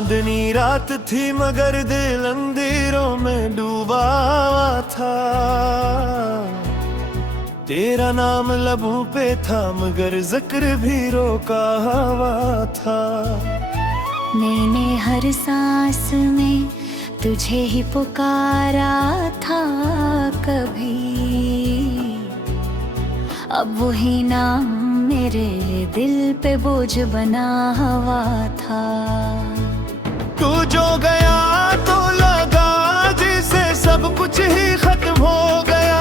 चांदनी रात थी मगर दिल अंधेरों में डूबा था। तेरा नाम लबों पे था मगर जिक्र भी रोका हुआ था। मैंने हर सांस में तुझे ही पुकारा था कभी, अब वही नाम मेरे दिल पे बोझ बना हुआ था। तू जो गया तो लगा जैसे सब कुछ ही खत्म हो गया।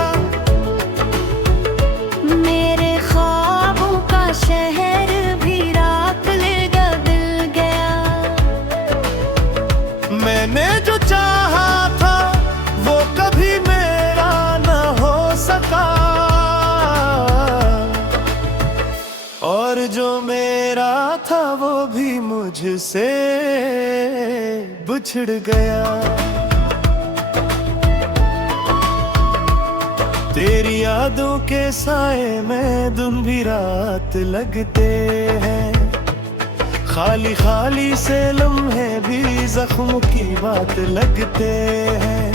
मेरे ख्वाबों का शहर भी राख लेगा दिल गया। मैंने जो चाहा था वो कभी मेरा न हो सका, और जो मेरा था वो भी मुझसे बिछड़ गया। तेरी यादों के साए में दिन भी रात लगते हैं, खाली खाली से लम्हे भी जख्म की बात लगते हैं।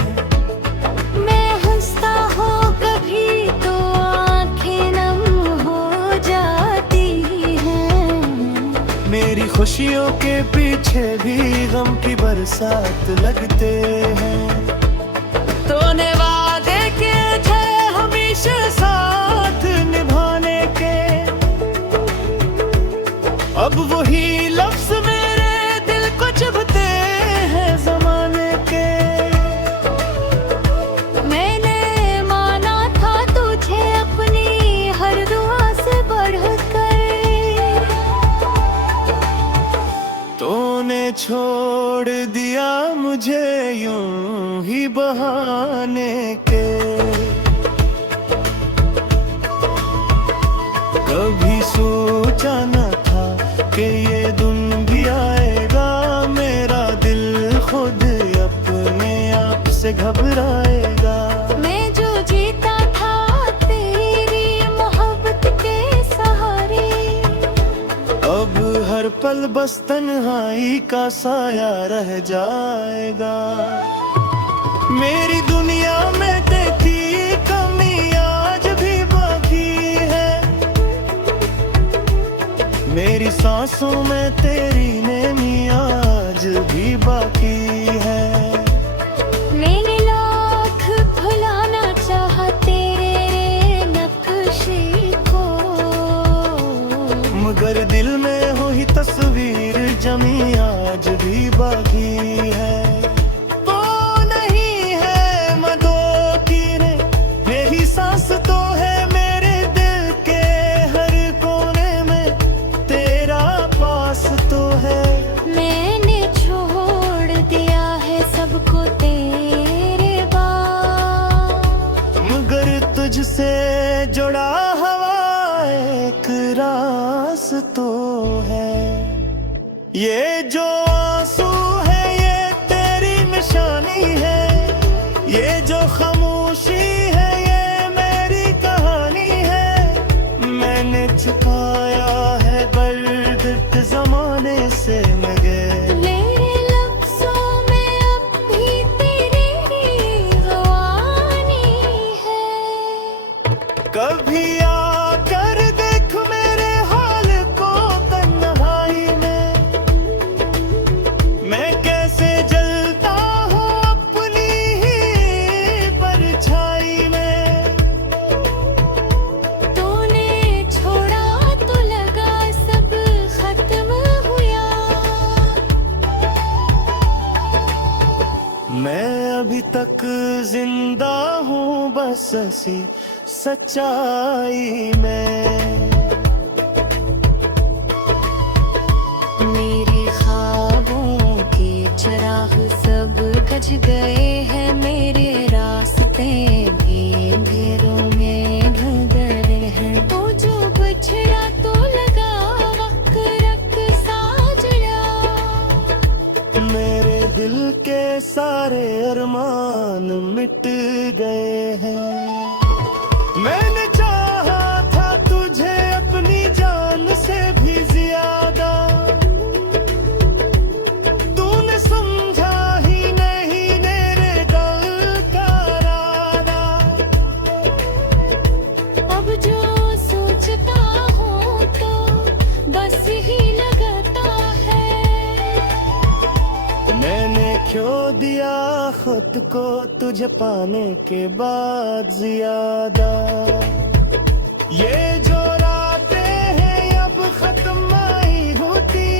मैं हंसता हूँ कभी तो आंखें नम हो जाती हैं। मेरी खुशियों के पीछे भी गम की बरसात लगते हैं। तूने वादे किए थे हमेशा साथ निभाने के, अब वही लफ्ज मेरे दिल को चुभते हैं जमाने के। मैंने माना था तुझे अपनी हर दुआ से बढ़कर, तूने छोड़ दिया मुझे यूं ही बहाने के। कभी सोचा न था कि ये दिन भी आएगा, मेरा दिल खुद अपने आप से घबराएगा। मैं जो जीता था तेरी मोहब्बत के सहारे, अब हर पल बस तन्हाई का साया रह जाएगा। मेरी दुनिया में तेरी कमी आज भी बाकी है, मेरी सांसों में तेरी नैनी आज भी बाकी है। मैंने लाख भुलाना चाहा तेरे नक्शे को, मगर दिल में हो ही तस्वीर जमी आज भी बाकी है। वो नहीं है मदो की रे, मेरी सांस तो है मेरे दिल के हर कोने में, तेरा पास तो है। मैंने छोड़ दिया है सबको तेरे बाद, मगर तुझसे जुड़ा हुआ एक रास तो है। ये जो आंसू है ये तेरी निशानी है, ये जो खामोशी है ये मेरी कहानी है। मैंने चुकाया है दर्द जमाने से मगर, मेरे लफ्ज़ों में अब भी तेरी ज़ुबानी है। कभी आकर देख मेरे हाल को तन्हाई में, मैं कैसे जलता हूँ अपनी ही परछाई में। तूने छोड़ा तो लगा सब खत्म हुआ, मैं अभी तक जिंदा हूँ बस ऐसी सच्चाई में। मेरे ख्वाबों के चिराग सब बुझ गए हैं, मेरे रास्ते भी अंधेरों में ढल गए हैं। तो जो बिछड़ा तो लगा वक्त रख साजड़ा, मेरे दिल के सारे अरमान मिट गए हैं। मैंने चाहा था तुझे अपनी जान से भी ज्यादा, तू खुद को तुझे पाने के बाद ज्यादा। ये जो रातें हैं अब खत्म नहीं होती,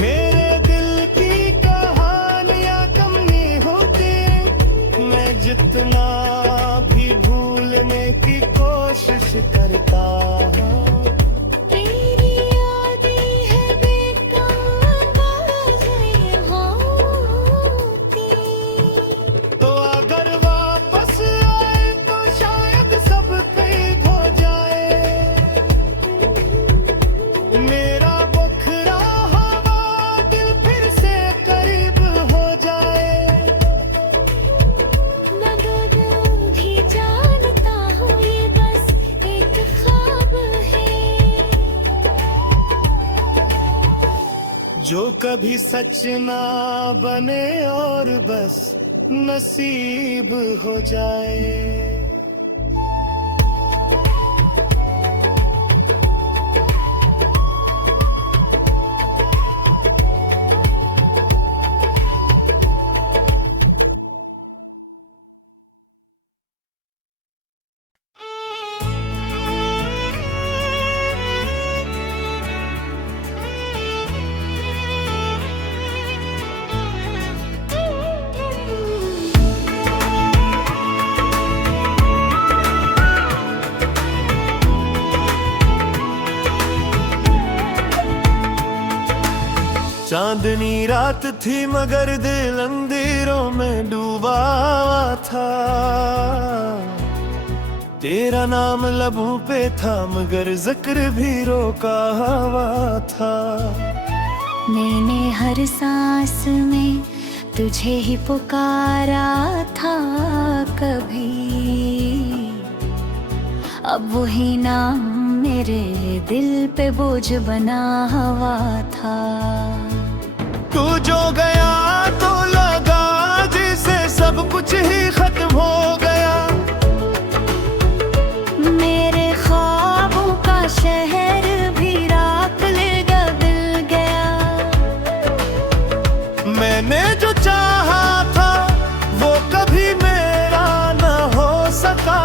मेरे दिल की कहानियां कम नहीं होती। मैं जितना भी भूलने की कोशिश करता हूँ, जो कभी सच ना बने और बस नसीब हो जाए। चांदनी रात थी मगर दिल अंधेरों में डूबा था। तेरा नाम लबों पे था मगर जिक्र भी रोका हुआ था। मैंने हर सांस में तुझे ही पुकारा था कभी, अब वही नाम मेरे दिल पे बोझ बना हुआ था। तू जो गया तो लगा जैसे सब कुछ ही खत्म हो गया। मेरे ख्वाबों का शहर भी रात लेगा दिल गया। मैंने जो चाहा था वो कभी मेरा न हो सका,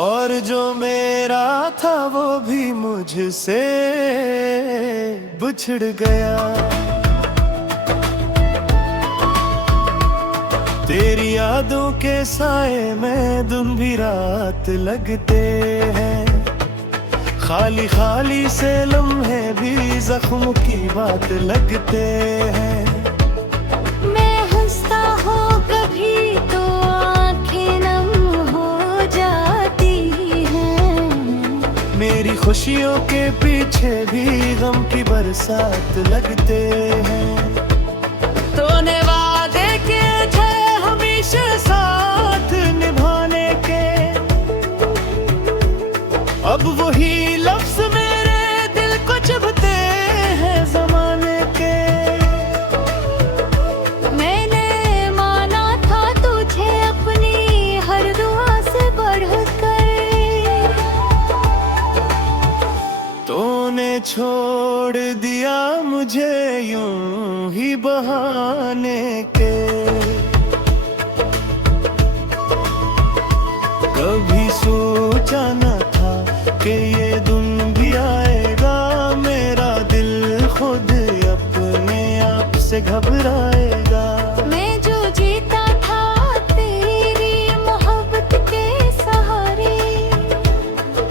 और जो मेरा था वो भी मुझसे बिछड़ गया। तेरी यादों के साए में दिन भी रात लगते हैं, खाली खाली से लम्हे भी जख्म की बात लगते हैं। मैं हंसता हूँ कभी तो आंखें नम हो जाती हैं। मेरी खुशियों के पीछे भी गम की बरसात लगते हैं। तूने वादे के थे हमेशा साथ निभाने के, अब वही लफ्ज मेरे दिल को चुभते हैं जमाने के। मैंने माना था तुझे अपनी हर दुआ से बढ़कर, तूने छोड़ दिया मुझे यूं ही बहाने के। कभी सोचा न था कि ये दिन भी आएगा, मेरा दिल खुद अपने आप से घबराएगा। मैं जो जीता था तेरी मोहब्बत के सहारे,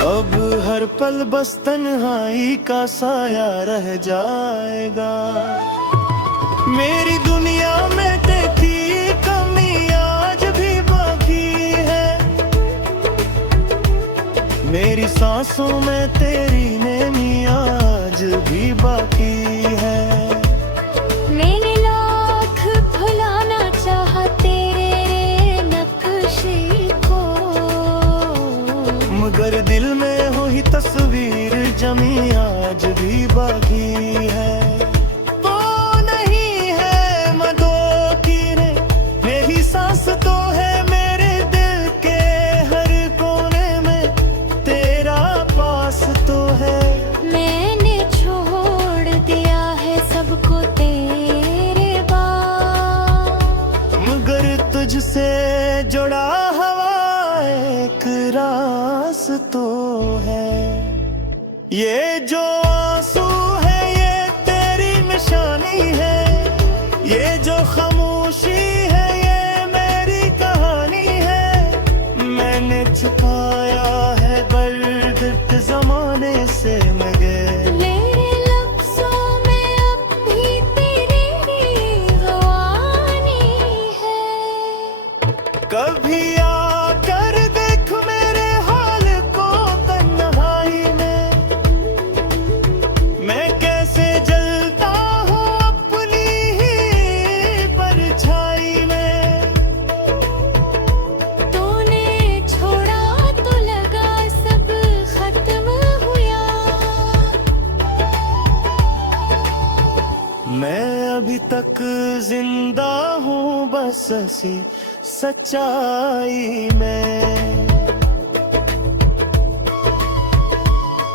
अब हर पल बस तन्हाई का साया रह जाएगा। मेरी दुनिया में तेरी कमी आज भी बाकी है, मेरी सांसों में तेरी नैनी आज भी बाकी है। मैंने लाख भुलाना चाहा तेरे नक्शे को, मगर दिल में हो ही तस्वीर जमी आज भी बाकी है। वो नहीं है मदो की रे, मेरी सांस तो है मेरे दिल के हर कोने में, तेरा पास तो है। मैंने छोड़ दिया है रास तो है। ये जो आंसू है ये तेरी निशानी है, ये जो खामोशी है ये मेरी कहानी है। मैंने छुपाया है दर्द जमाने से मगर मेरे लफ्ज़ों में अब भी तेरी गवानी है। कभी आकर देख मेरे हाल को तन्हाई में, मैं कैसे जलता हूँ अपनी ही परछाई में। तूने छोड़ा तो लगा सब खत्म हुआ। मैं अभी तक जिंदा हूँ बस ऐसी सच्चाई में।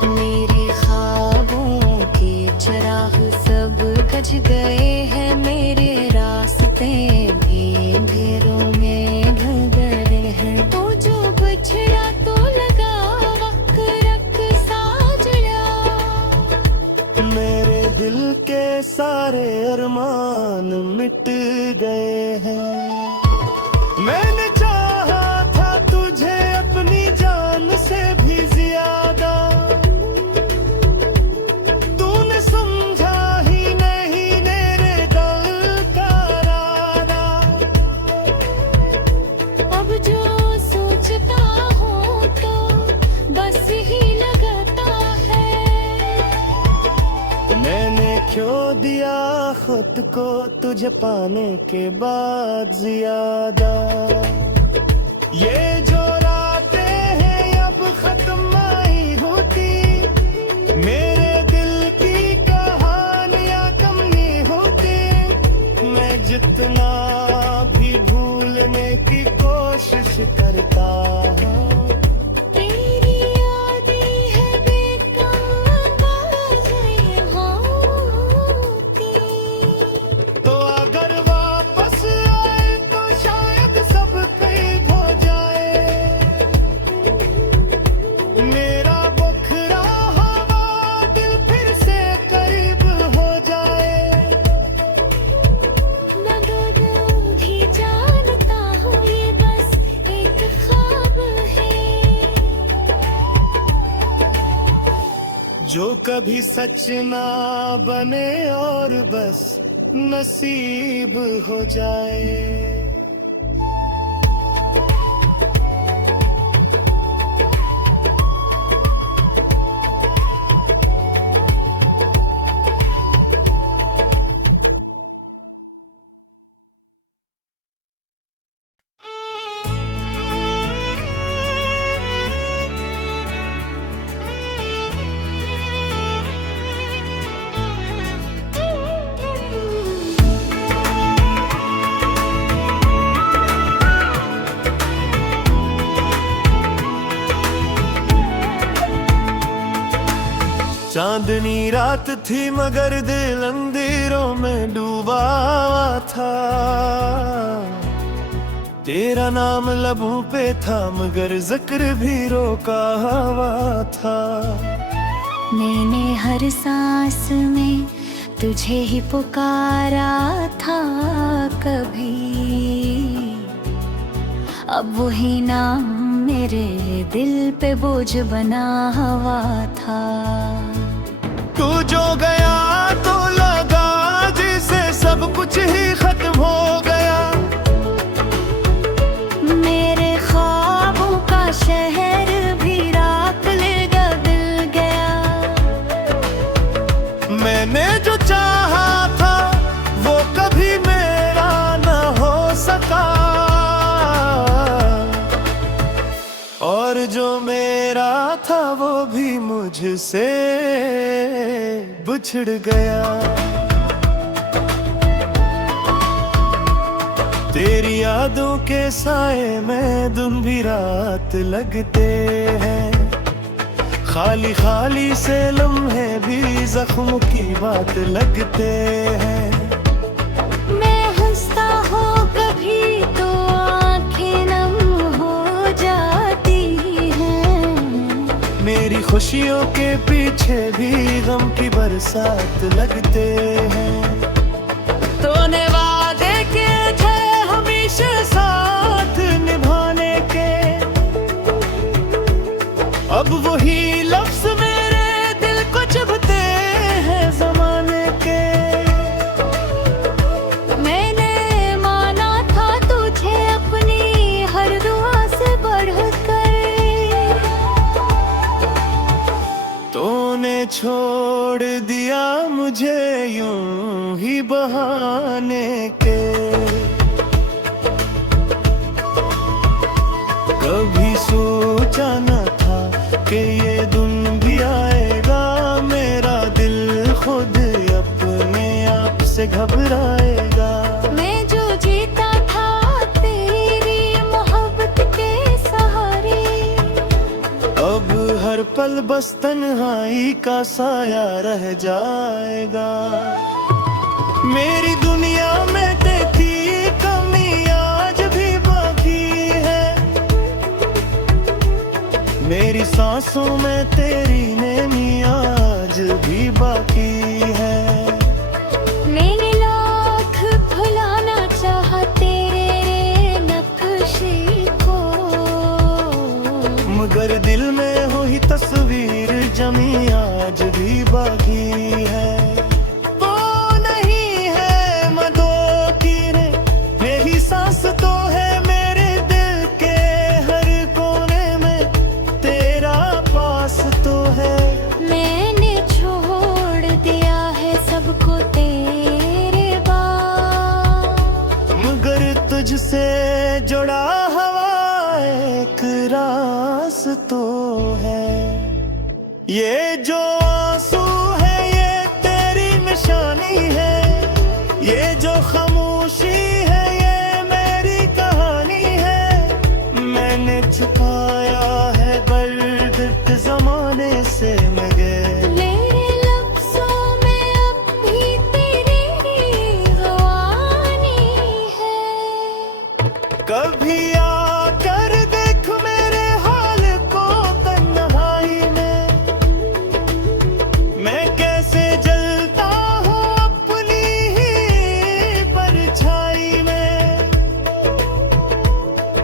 मेरे ख्वाबों के चिराग सब बुझ गए हैं, मेरे रास्ते भी अंधेरों में ढल गए हैं। तो जो बिछड़ा तो लगा वक्त रख साजड़ा। मेरे दिल के सारे अरमान मिट गए हैं। मैंने चाहा था तुझे अपनी जान से भी ज्यादा, तूने समझा ही नहीं मेरे दिल का इरादा। अब जो सोचता हूँ तो बस ही लगता है। मैंने खो दिया खुद को तुझे पाने के बाद ज्यादा। ये जो रातें हैं अब खत्म नहीं होती, मेरे दिल की कहानियां कम नहीं होती। मैं जितना भी भूलने की कोशिश करता हूँ, तेरी यादें है बेकम अंदाज़ ये होती। तो अगर वापस आए तो शायद सब कैद हो जाए। मेरा बखरा हवा दिल फिर से करीब हो जाए। मैं दूर भी जानता हूँ ये बस एक ख्वाब है। जो कभी सच ना बने और बस नसीब हो जाए। चांदनी रात थी मगर दिल अंधेरों में डूबा हुआ था। तेरा नाम लबों पे था मगर जिक्र भी रोका हुआ था। मैंने हर सांस में तुझे ही पुकारा था कभी। अब वही नाम मेरे दिल पे बोझ बना हुआ था। तू जो गया तो लगा जैसे सब कुछ ही खत्म हो गया। मेरे ख्वाबों का शहर भी रात लेगा दिल गया। मैंने जो चाहा था वो कभी मेरा न हो सका, और जो मेरा था वो भी मुझसे बिछड़ गया। तेरी यादों के साए में दिन भी रात लगते हैं। खाली खाली से लम्हे भी जख्म की बात लगते हैं। मैं हंसता हूँ कभी तो आंखें नम हो जाती खुशियों के पीछे भी गम की बरसात लगते हैं। तूने वादे किए थे हमेशा साथ निभाने के, अब वही लफ्ज मेरे दिल को चुभते हैं जमाने के। मैंने माना था तुझे अपनी हर दुआ से बढ़कर, तूने छोड़ दिया मुझे यूं ही बहाने के। कभी सोचा न था कि ये दिन भी आएगा, मेरा दिल खुद अपने आप से घबराएगा। मैं जो जीता था तेरी मोहब्बत के सहारे, अब हर पल बस तन्हाई का साया रह जाएगा। मेरी दुनिया में तेरी कमी आज भी बाकी है, मेरी सांसों में तेरी नैनी आज भी बाकी है। मैंने लाख भुलाना चाहा तेरे नक्शे को, मगर दिल में हो ही तस्वीर जमी आज भी बाकी है। वो नहीं है मदो कीरे, मेरी सांस तो है मेरे दिल के हर कोने में, तेरा पास तो है। मैंने छोड़ दिया है सबको तेरे बाद, मगर तुझसे जुड़ा हवा एक रास तो है। ये जो आंसू है ये तेरी निशानी है, ये जो खामोशी है ये मेरी कहानी है। मैंने छुपाया है दर्द जमाने से मगर, मेरे लफ्ज़ों में अब भी तेरी ज़ुबानी है। कभी आकर देख मेरे हाल को तन्हाई में, मैं कैसे जलता हूँ अपनी ही परछाई में।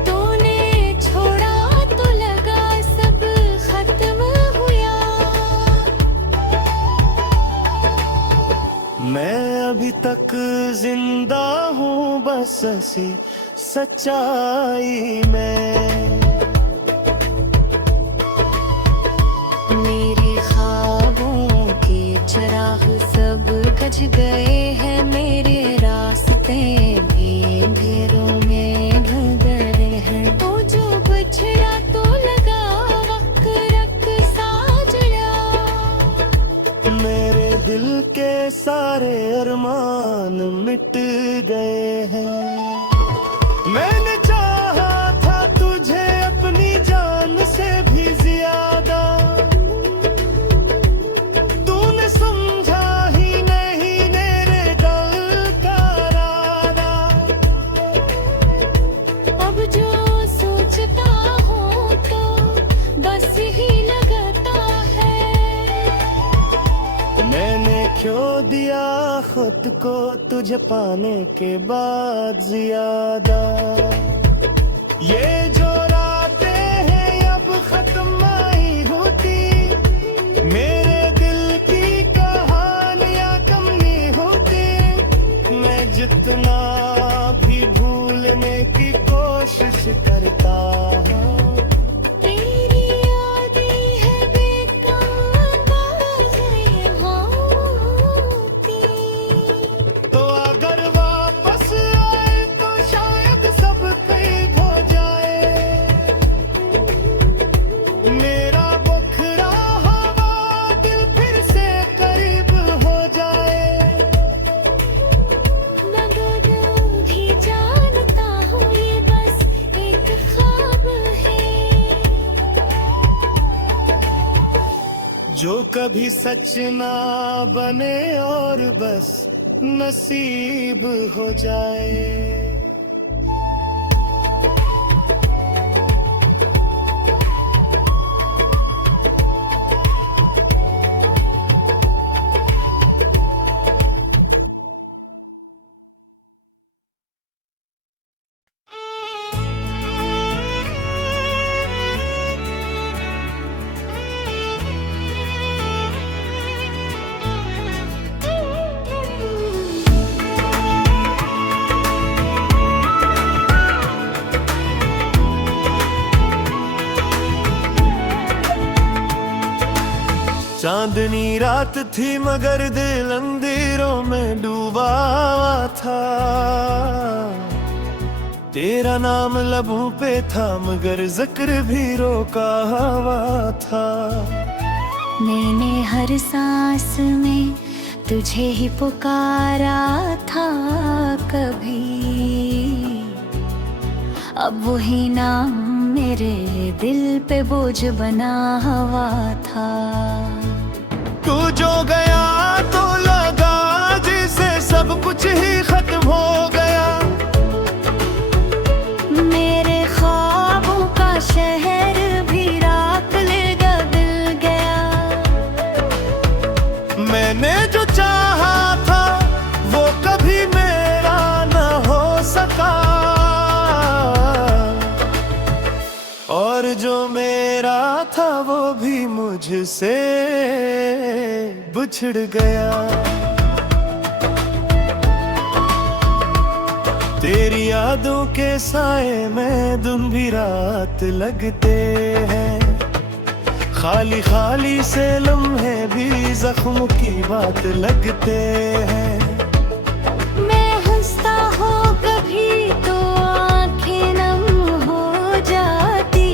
तूने छोड़ा तो लगा सब खत्म हुआ, मैं अभी तक जिंदा हूँ बस ऐसी सच्चाई में। मेरे ख्वाबों के चिराग सब बुझ गए हैं, मेरे रास्ते भी अंधेरों में ढल गए हैं। तो जो बिछड़ा तो लगा वक्त रख सा जड़ा, मेरे दिल के सारे अरमान मिट गए हैं। मैंने चाहा था तुझे अपनी जान से भी ज्यादा, तूने समझा ही नहीं मेरे दिल का इरादा। अब जो सोचता हूँ तो बस ही लगता है। मैंने खो दिया खुद को तुझे पाने के बाद ज्यादा। ये जो रातें हैं अब खत्म नहीं होती, मेरे दिल की कहानियां कम नहीं होती। मैं जितना भी भूलने की कोशिश करता हूँ, तेरी यादें हैं बेकम बाज़ें होती। तो अगर वापस आए तो शायद सब कैद हो जाए। मेरा बखरा हवा दिल फिर से करीब हो जाए। मगर भी जानता हूँ ये बस एक ख्वाब है, जो कभी सच ना बने और बस नसीब हो जाए। चांदनी रात थी मगर दिल अंधेरों में डूबा हुआ था। तेरा नाम लबों पे था मगर जिक्र भी रोका हुआ था। मैंने हर सांस में तुझे ही पुकारा था कभी, अब वही नाम मेरे दिल पे बोझ बना हुआ था। तू जो गया तो लगा जिसे सब कुछ ही खत्म हो गया। मेरे ख्वाबों का शहर भी रात ले दिल गया। मैंने जो चाहा था वो कभी मेरा न हो सका, और जो मेरा था वो भी मुझसे बिछड़ गया। तेरी यादों के साए में दिन भी रात लगते हैं, खाली खाली से लम्हे भी जख्म की बात लगते हैं। मैं हंसता हो कभी तो आंखें नम हो जाती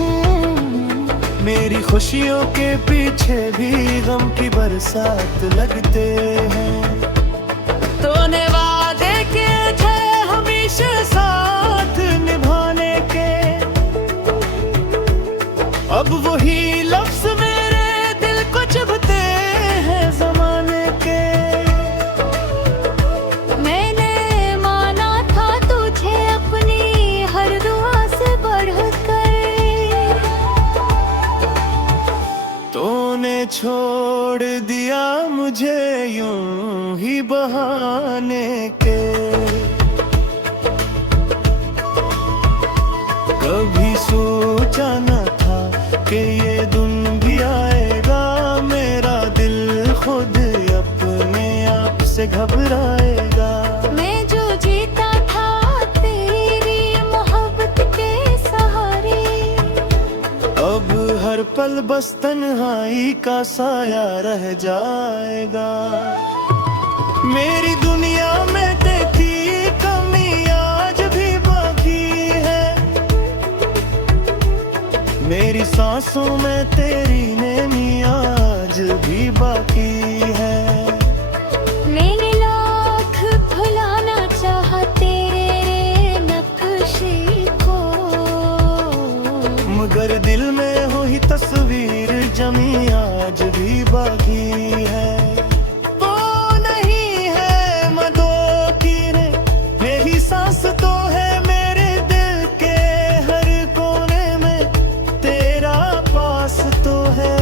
हैं। मेरी खुशियों के पीछे भी गम की बरसात लगते हैं। तूने वादे के थे हमेशा साथ निभाने के, अब वही लफ्ज मेरे दिल को चुभते हैं जमाने के। मैंने माना था तुझे अपनी हर दुआ से बढ़कर, तूने छोड़ दिया मुझे यूं ही बहाने के। कभी सोचा न था कि ये दिन भी आएगा, मेरा दिल खुद अपने आप से घबराएगा। मैं जो जीता था तेरी मोहब्बत के सहारे, अब हर पल बस तन्हाई का साया रह जाएगा। मेरी दुनिया में देखी कमी आज भी बाकी है, मेरी सांसों में तेरी नैनी आज भी बाकी है। मैंने लाख भुलाना चाहा तेरे नक्शे को, मगर दिल में हो ही तस्वीर जमी आज भी बाकी है। वो नहीं है मदों की रे मेरी सांस तो है मेरे दिल के हर कोने में, तेरा पास तो है।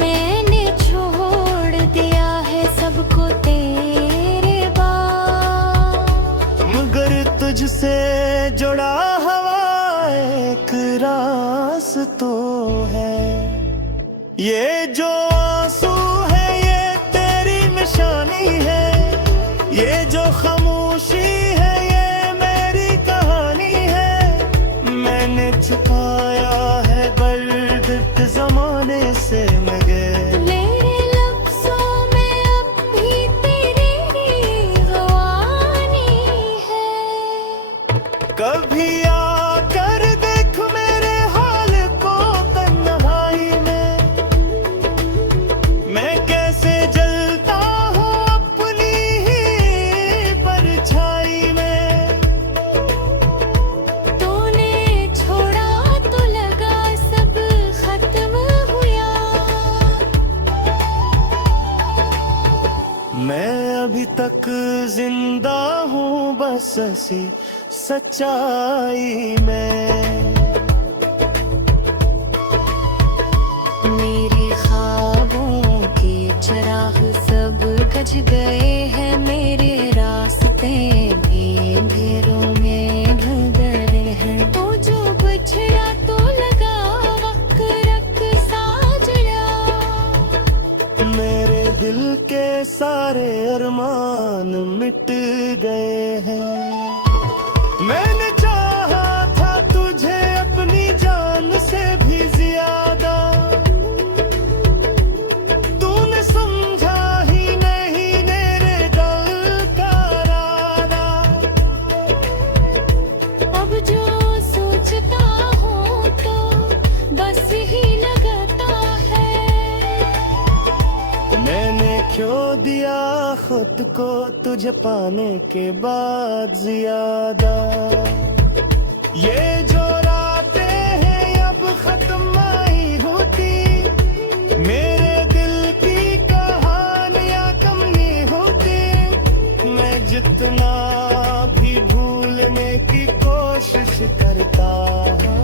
मैंने छोड़ दिया है सबको तेरे बाद, मगर तुझसे जुड़ा हवा एक रास तो है। ये जो आंसू है ये तेरी निशानी है, ये जो खामोशी है ये मेरी कहानी है। मैंने छुपाया है दर्द जमाने से मगर, मेरे लफ्ज़ों में अब भी तेरी गवानी है। कभी आकर देख मेरे हाल को तन्हाई में, मैं कैसे जलता हूँ अपनी ही परछाई में। तूने छोड़ा तो लगा सब खत्म हुआ, मैं अभी तक जिंदा हूँ बस ऐसी सच्चाई में। मेरे ख्वाबों के चिराग सब बुझ गए हैं, मेरे रास्ते भी अंधेरों में ढल गए हैं। तो जो बछड़ा तो लगा वक्त रख साजड़ा, मेरे दिल के सारे अरमान मिट गए हैं। मैंने चाहा था तुझे अपनी जान से भी ज्यादा, खो दिया खुद को तुझे पाने के बाद ज्यादा। ये जो रातें हैं अब खत्म नहीं होती, मेरे दिल की कहानियां कम नहीं होती। मैं जितना भी भूलने की कोशिश करता हूँ,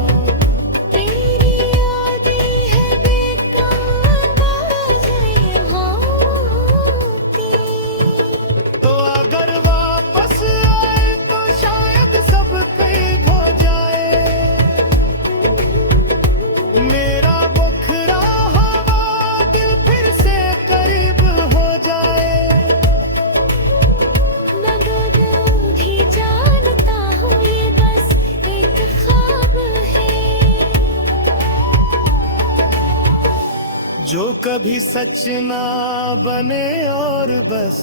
जो कभी सच ना बने और बस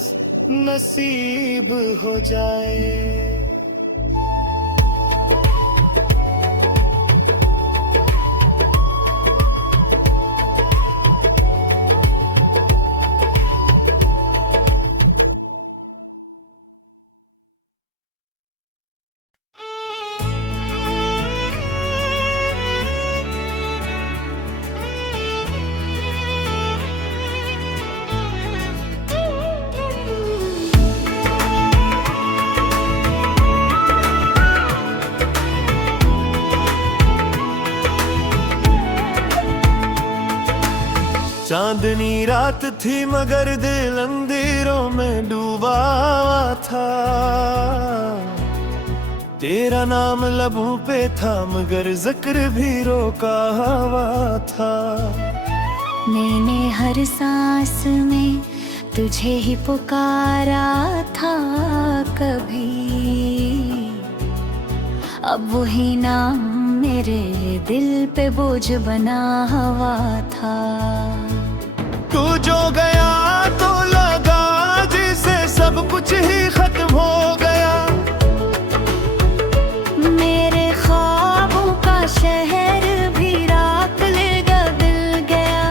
नसीब हो जाए। चांदनी रात थी मगर दिल अंधेरों में डूबा था। तेरा नाम लबों पे था मगर जिक्र भी रोका हुआ था। मैंने हर सांस में तुझे ही पुकारा था कभी, अब वही नाम मेरे दिल पे बोझ बना हुआ था। तू जो गया तो लगा जैसे सब कुछ ही खत्म हो गया। मेरे ख्वाबों का शहर भी रात ले दिल गया।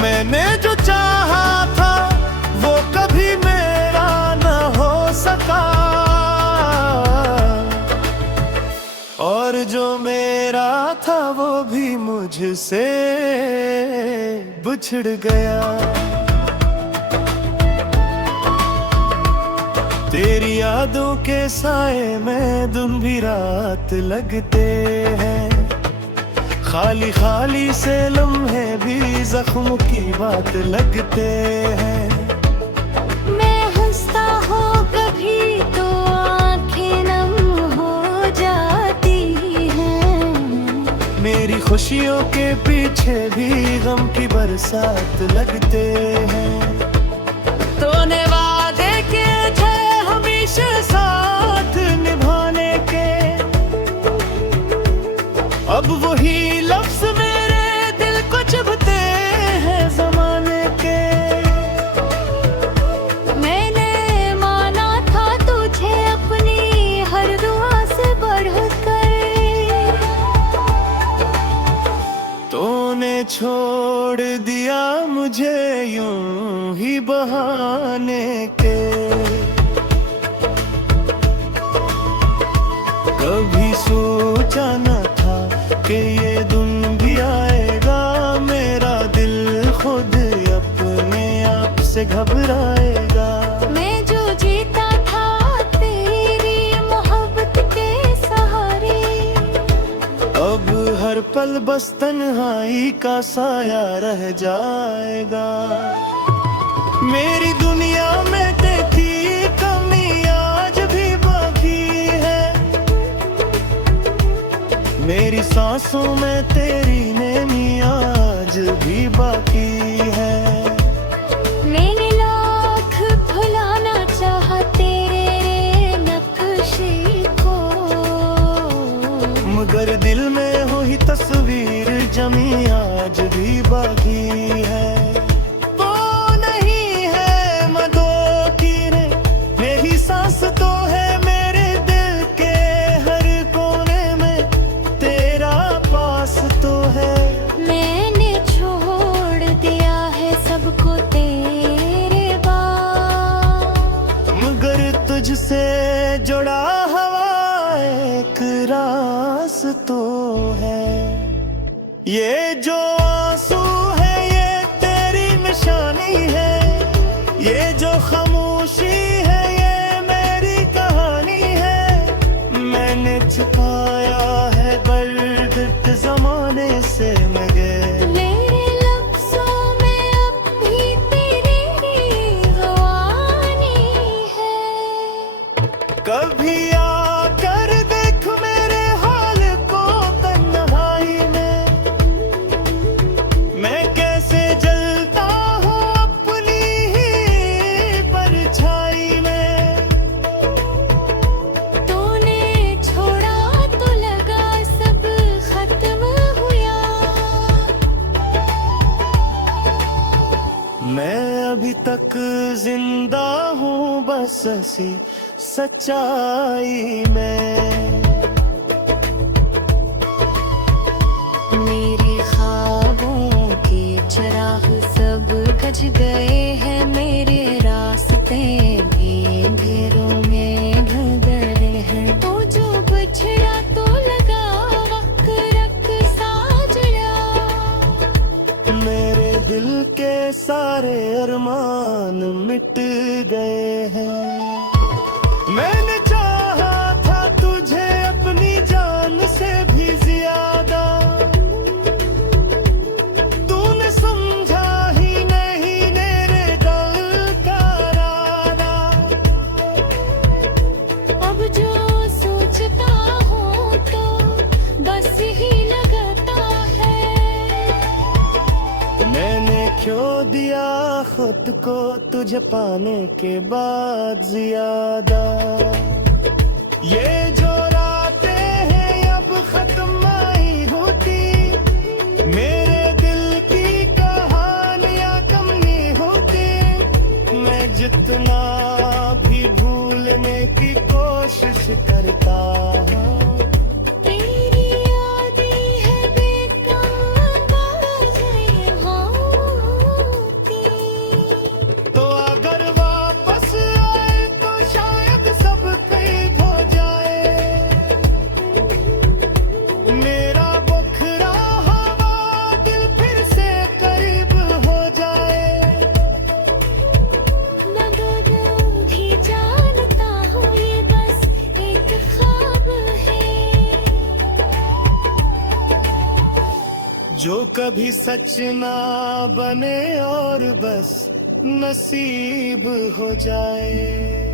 मैंने जो चाहा था वो कभी मेरा न हो सका, और जो मेरा था वो भी मुझसे बिछड़ गया। तेरी यादों के साए में दिन भी रात लगते हैं, खाली खाली से लम्हे भी जख्म की बात लगते हैं। मैं हंसता हो कभी तो आंखें नम हो जाती हैं। मेरी खुशियों के पीछे भी गम की बरसात लगते हैं। तूने वादे किए थे हमेशा साथ निभाने के, अब वही लफ्ज मेरे दिल को चुभते हैं जमाने के। मैंने माना था तुझे अपनी हर दुआ से बढ़कर, तूने छोड़ दिया मुझे यूं ही बहाने के। कभी सोचा न था कि ये दिन भी आएगा, मेरा दिल खुद अपने आप से घबराएगा। मैं जो जीता था तेरी मोहब्बत के सहारे, अब हर पल बस तन्हाई का साया रह जाएगा। मेरी दुनिया में देखी कमी आज भी बाकी है, मेरी सांसों में तेरी नैनी आज भी बाकी है। मैंने लाख भुलाना चाहा तेरे नक्शे को, मगर दिल में हो ही तस्वीर जमी आज भी बाकी है। वो नहीं है मदों की रे, मेरी सांस तो है मेरे दिल के हर कोने में, तेरा पास तो है। मैंने छोड़ दिया है सब है। ये जो आंसू है ये तेरी निशानी है, ये जो खामोशी है ये मेरी कहानी है। मैंने छुपाया है दर्द जमाने से मगर मेरे लफ्ज़ों में अब भी तेरी ज़ुबानी है। कभी आकर देख मेरे हाल को तन्हाई में, मैं कैसे जलता हूँ अपनी ही परछाई में। तूने छोड़ा तो लगा सब खत्म हुआ। मैं अभी तक जिंदा हूँ बस ऐसी सच्चाई में। मेरे ख्वाबों के चिराग सब बुझ गए हैं, मेरे रास्ते भी अंधेरों में ढल गए हैं। तो जो बिछड़ा तो लगा वक्त रख साजड़ा। मेरे दिल के सारे अरमान मिट गए हैं। मैंने चाहा था तुझे अपनी जान से भी ज्यादा, तूने समझा ही नहीं मेरे दिल का इरादा। अब जो सोचता हूँ तो बस ही लगता है। मैंने खो दिया खुद को तुझे पाने के बाद ज्यादा। ये जो रातें हैं अब खत्म नहीं होती, मेरे दिल की कहानियां कम नहीं होती। मैं जितना भी भूलने की कोशिश करता हूँ, तेरी यादें है बेकार होती। तो अगर वापस आए तो शायद सब करीब हो जाए। मेरा बखरा हवा दिल फिर से करीब हो जाए। मैं दूर भी जानता हूँ ये बस एक ख्वाब है। जो कभी सच ना बने और बस नसीब हो जाए।